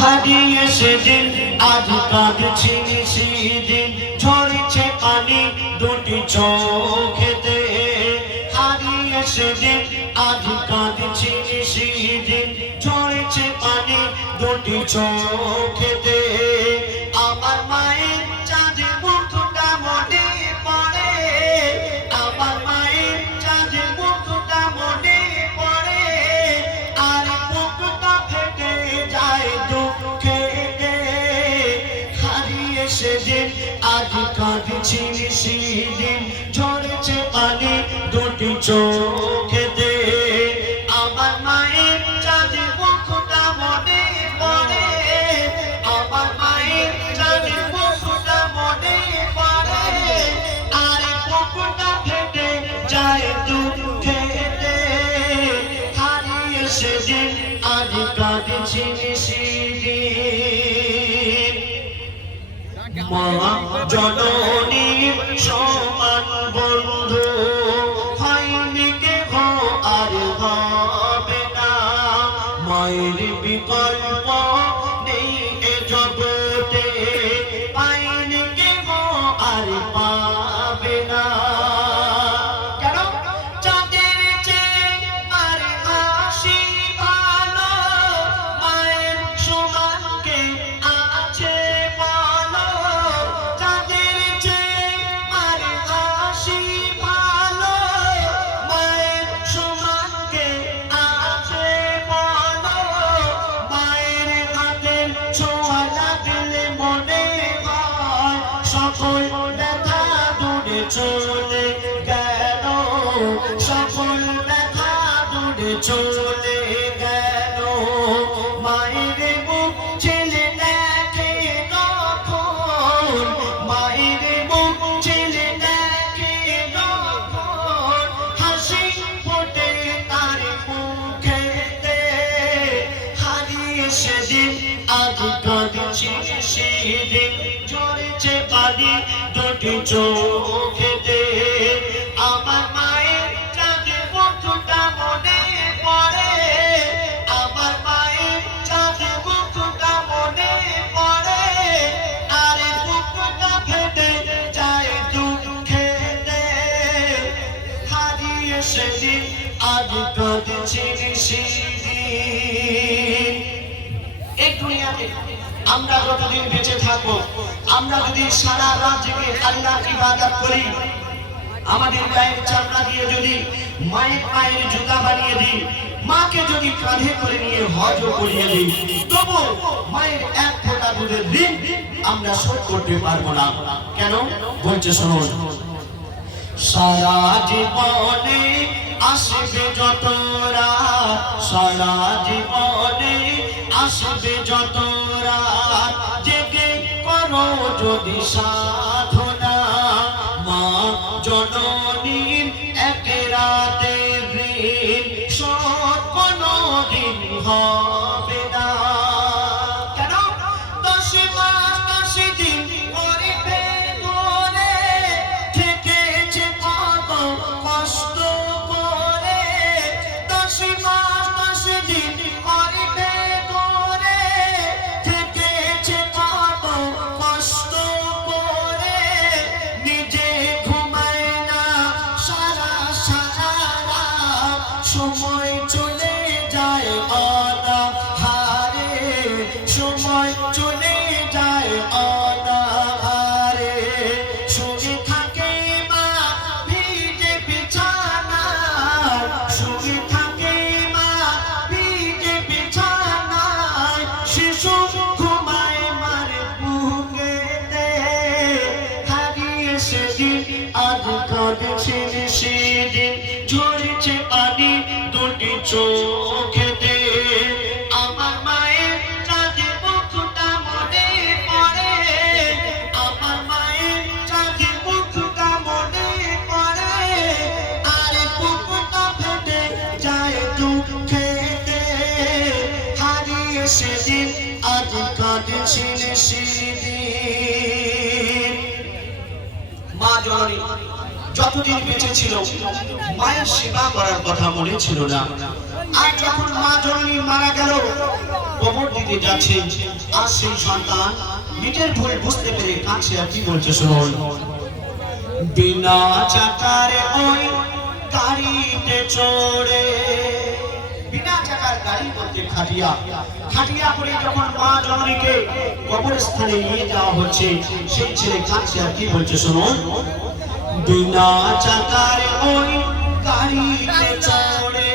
হারিয়ে সেদিন আজ কাঁদছি সেদিন ঝরছে পানি দুটি চোখেতে। হারিয়ে সেদিন আজ কাঁদছি সেদিন ঝরছে পানি দুটি চোখেতে। আজ কাঁদছি সেদিন মা জননী সমান চলে গেল সকল ব্যথা দূরে চলে গেল। মায়ের মুখ ছেলে দেখে তখন, মায়ের মুখ ছেলে দেখে তখন, হাসি ফোটে তার মুখেতে। হারিয়ে সেদিন আজ কাঁদছি সেদিন ঝরেছে পানি দুটি চোখেতে আমার মায়ের চাঁদে মুখটা মনে পড়ে। আমার মায়ের চাঁদে মুখটা মনে পড়ে। আরে বুকটা ফেটে যায় দুঃখেতে হারিয়ে সেদিন আজ কাঁদছি সেদিন এই দুনিয়াতে আমরা যতদিন বেঁচে থাকব? আমরা যদি সারা রাত জেগে আল্লাহ ইবাদত করি, আমাদের গায়ের চামড়া দিয়ে যদি মায়ের পায়ের জুতা বানিয়ে দিই, মাকে যদি কাঁধে করে নিয়ে হজ করিয়ে দিই, তবু মায়ের এক ফোঁটা দুধের ঋণ আমরা শোধ করতে পারব না। কেন? বলছে, শুনুন। সারা জীবনে আসবে যতরা সারা জীবনে আসবে যতরা জেগে করো যদি সাধনা মা জননীর শিশু ঘুমায় মার বুকেতে হারিয়ে সেদিন আজ কাঁদছে সেদিন ঝরেছে পানি দুটি চোখেতে কাঁদছিল সেদিন মা জননী, যতদিন বেঁচে ছিল, মায়ের সেবা করার কথা মনে ছিল না। আর যখন মা জননী মারা গেল কবর দিতে যাচ্ছে, আর সেই সন্তান নিজের ভুল বুঝতে পেরে কাছে আর কি বলছে শুনুন। বিনা চাকারে ওই গাড়িতে চড়ে চাকার গাড়ি বলতে খাটিয়া। খাটিয়া করে যখন মা জননীকে কবরস্থানে নিয়ে যাওয়া হচ্ছে কি চাকার ওই গাড়িতে চড়ে